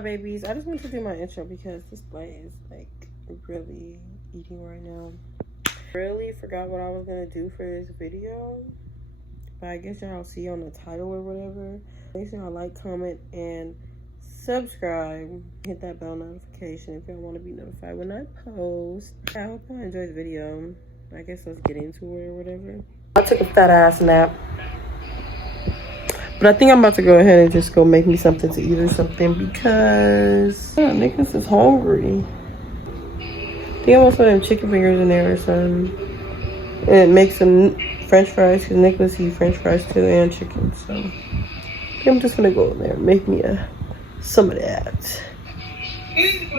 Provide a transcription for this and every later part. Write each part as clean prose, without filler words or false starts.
my babies, I just want to do my intro because this light is like really eating right now. Really forgot what I was gonna do for this video, but I guess y'all see on the title or whatever. Make sure y'all like, comment, and subscribe. Hit that bell notification if y'all want to be notified when I post. I hope y'all enjoyed the video. I guess let's get into it or whatever. I took a fat ass nap, but I think I'm about to go ahead and just go make me something to eat or something because Nicholas is hungry. I think I'm gonna put them chicken fingers in there or something, and make some French fries because Nicholas eats French fries too and chicken. So I think I'm just gonna go in there and make me some of that.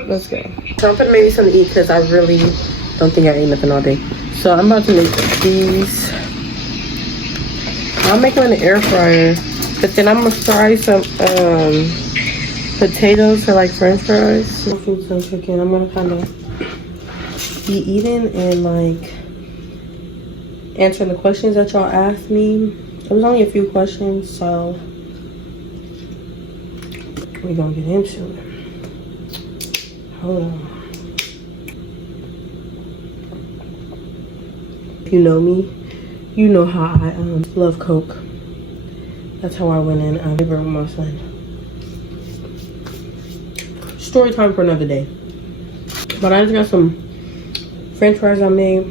Let's go. So I'm gonna make me something to eat because I really don't think I ate nothing all day. So I'm about to make these. I'll make them in the air fryer. But then I'm gonna fry some potatoes for like French fries. Making some chicken. I'm gonna kind of be eating and like answering the questions that y'all asked me. It was only a few questions, so we're gonna get into it. Hold on. If you know me, you know how I love Coke. That's how I went in labor with my son. Story time for another day. But I just got some French fries I made,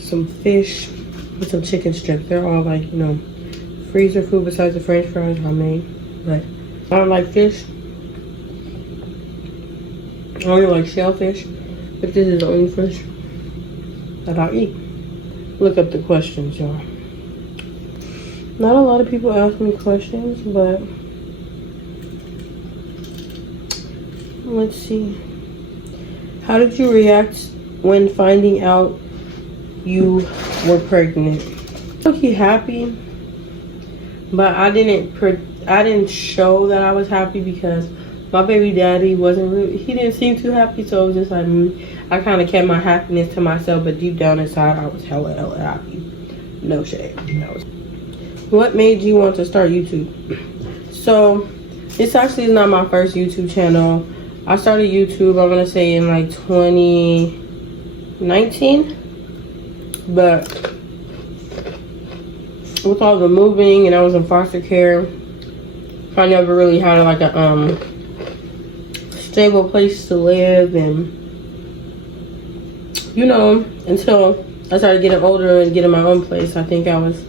some fish, and some chicken strips. They're all like, you know, freezer food besides the French fries I made. But I don't like fish. I only like shellfish. But this is the only fish that I eat. Look up the questions, y'all. Not a lot of people ask me questions, but let's see. How did you react when finding out you were pregnant? I'm lucky happy, but I didn't show that I was happy because my baby daddy he didn't seem too happy, so it was just like I kind of kept my happiness to myself, but deep down inside I was hella happy. No shade. What made you want to start YouTube? So this actually is not my first YouTube channel. I started YouTube, I'm gonna say in like 2019, but with all the moving and I was in foster care, I never really had like a stable place to live, and you know, until I started getting older and getting my own place. I think I was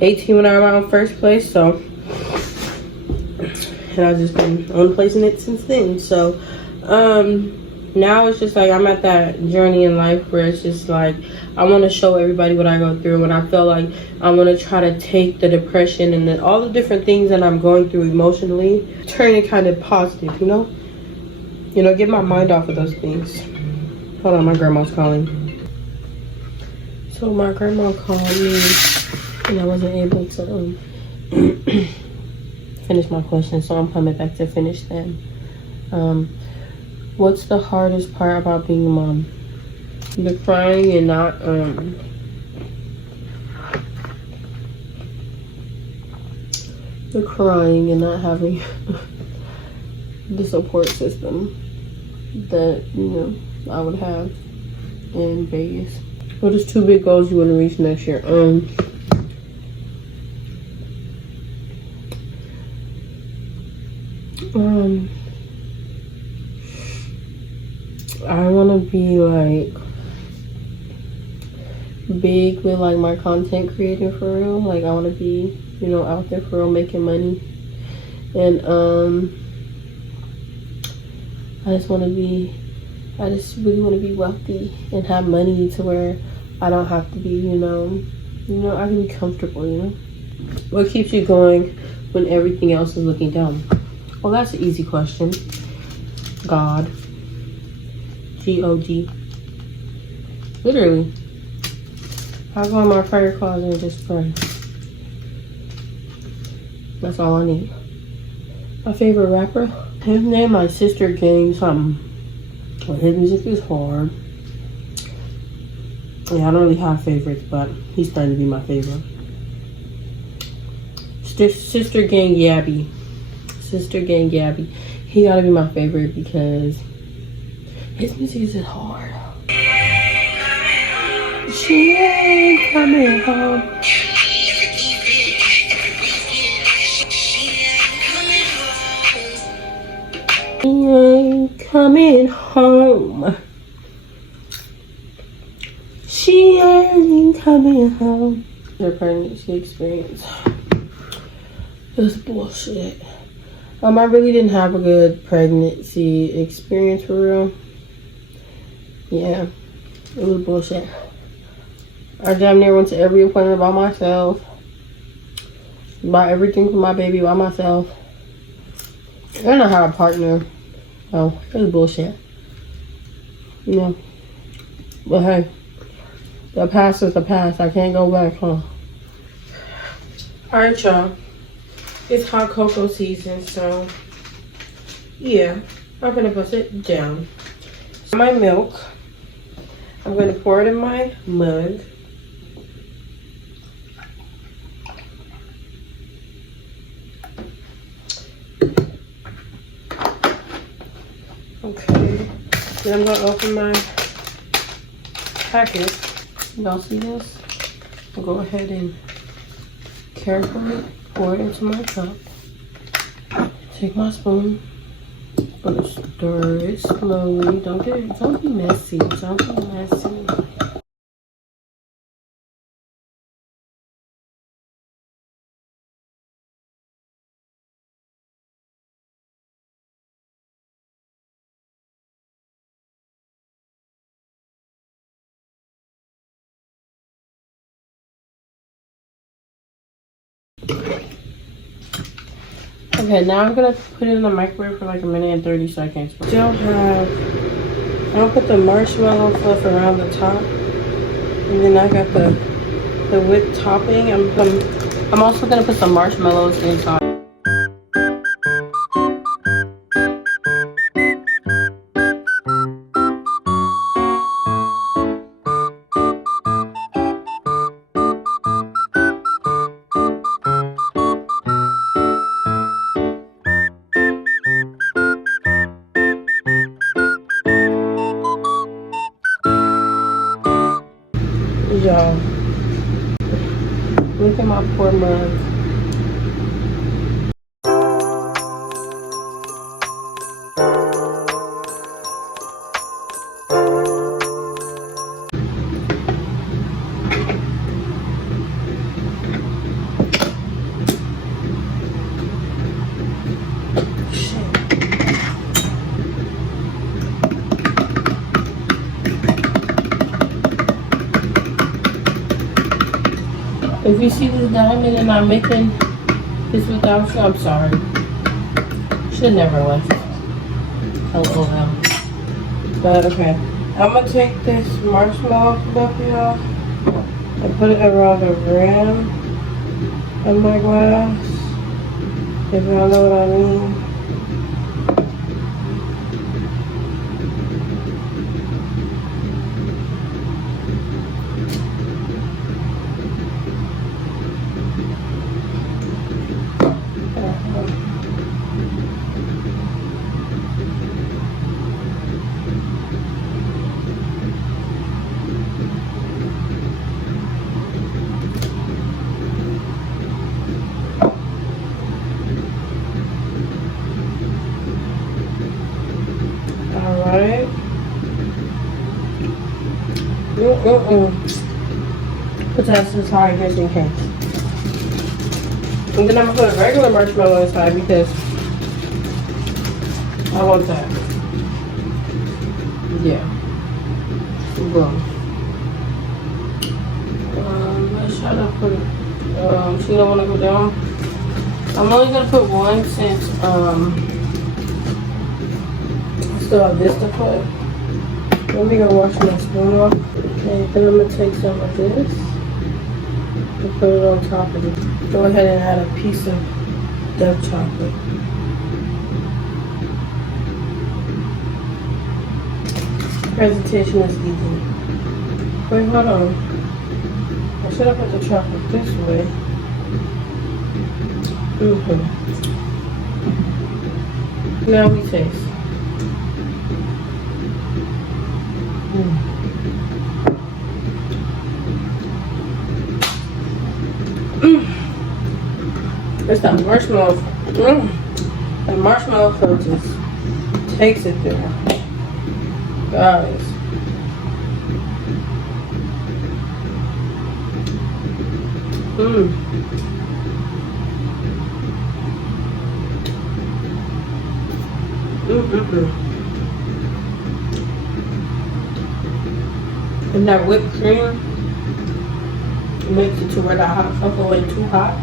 18 when I got my own first place, so, and I've just been on placing it since then. So now it's just like I'm at that journey in life where it's just like I want to show everybody what I go through, and I feel like I want to try to take the depression and all the different things that I'm going through emotionally, turn it kind of positive, you know, get my mind off of those things. Hold on, my grandma's calling. So my grandma called me and I wasn't able to finish my question, so I'm coming back to finish them. What's the hardest part about being a mom? The crying and not having the support system that, you know, I would have in Vegas. What is 2 big goals you want to reach next year? I want to be like big with like my content creating for real. Like I want to be, you know, out there for real making money, and I just really want to be wealthy and have money to where I don't have to be, you know, I can be comfortable, you know. What keeps you going when everything else is looking down? Well, that's an easy question. God. G-O-G. Literally. I go in my prayer closet and just pray. That's all I need. My favorite rapper? His name, my Sister Gang something. Well, his music is hard. Yeah, I don't really have favorites, but he's starting to be my favorite. Sister Gang Gabby. Sister Gang Gabby. He gotta be my favorite because his music is hard. She ain't coming home. She ain't coming home. She ain't coming home. Their pregnancy experience. This bullshit. I really didn't have a good pregnancy experience for real. Yeah, it was bullshit. I damn near went to every appointment by myself. Bought everything for my baby by myself. And I had a partner. Oh, it was bullshit. Yeah. But hey, the past is the past. I can't go back, huh? Alright, y'all. It's hot cocoa season, so yeah, I'm gonna put it down. My milk, I'm gonna pour it in my mug. Okay, then I'm gonna open my packet. Y'all see this? I'll go ahead and carefully pour it into my cup. Take my spoon. Gonna stir it slowly. Don't be messy. Don't be messy. Okay, now I'm gonna put it in the microwave for like a minute and 30 seconds. I'll put the marshmallow fluff around the top, and then I got the whipped topping. I'm also gonna put some marshmallows inside. Y'all, look at my poor mug. If you see this diamond and I'm making this without you, I'm sorry. Should never left. LOL. But okay, I'm gonna take this marshmallow fluff, y'all, and put it around the rim of my glass. If y'all know what I mean. Alright. Put that to the side just in case. And then I'm gonna put a regular marshmallow inside because I want that. Yeah. Boom. Let's try to put it. She don't wanna go down. I'm only gonna put one since still have this to put. Let me go wash my spoon off. Okay, then I'm gonna take some of this and put it on top of it. Go ahead and add a piece of dark chocolate. Presentation is easy. Wait, hold on. I should have put the chocolate this way. Now we taste. It's that marshmallow. That marshmallow flow just takes it there. Guys. And that whipped cream makes it to where the hot chocolate ain't too hot.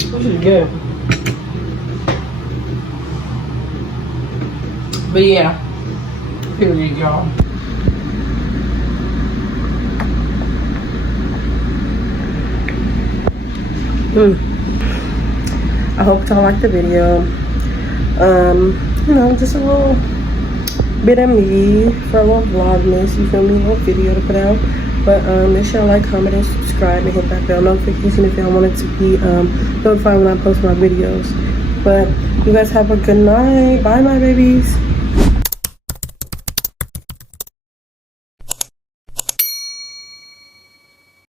This is good. But yeah, period, y'all. I hope y'all liked the video. You know, just a little bit of me for a little vlogmas, you feel me, a little video to put out. But make sure y'all like, comment, and subscribe, and hit that bell notification if y'all wanted to be notified when I post my videos. But you guys have a good night. Bye, my babies.